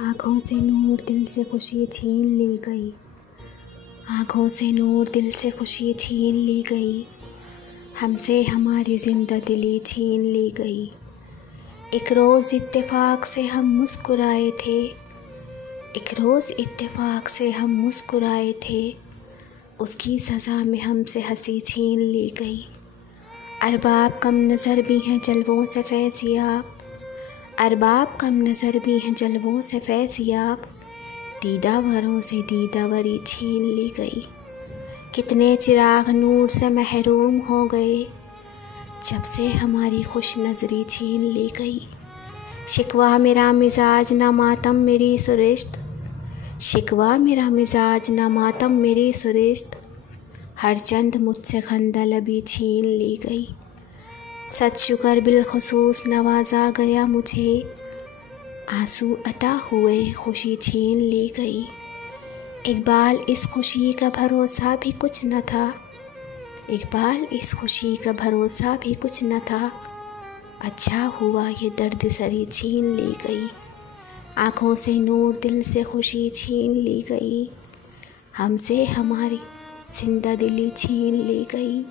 आँखों से नूर दिल से खुशी छीन ली गई। आँखों से नूर दिल से खुशी छीन ली गई। हमसे हमारी जिंदा दिली छीन ली गई। एक रोज़ इत्तेफाक से हम मुस्कुराए थे। एक रोज़ इत्तेफाक से हम मुस्कुराए थे। उसकी सज़ा में हमसे हंसी छीन ली गई। अरबाब कम नज़र भी हैं जलवों से फैज़याब। अरबाब कम नज़र भी हैं जलवों से फैज़याब। दीदावरों से दीदावरी छीन ली गई। कितने चिराग नूर से महरूम हो गए जब से हमारी खुश नज़री छीन ली गई। शिकवा मेरा मिजाज ना मातम मेरी सुरिश्त। शिकवा मेरा मिजाज ना मातम मेरी सुरिश्त। हर चंद मुझसे खंदा लबी छीन ली गई। सच शुक्र बिलखुसूस नवाजा गया मुझे। आंसू अता हुए खुशी छीन ली गई। इकबाल इस खुशी का भरोसा भी कुछ न था। इकबाल इस खुशी का भरोसा भी कुछ न था। अच्छा हुआ ये दर्द सरी छीन ली गई। आँखों से नूर दिल से खुशी छीन ली गई। हमसे हमारी जिंदा दिली छीन ली गई।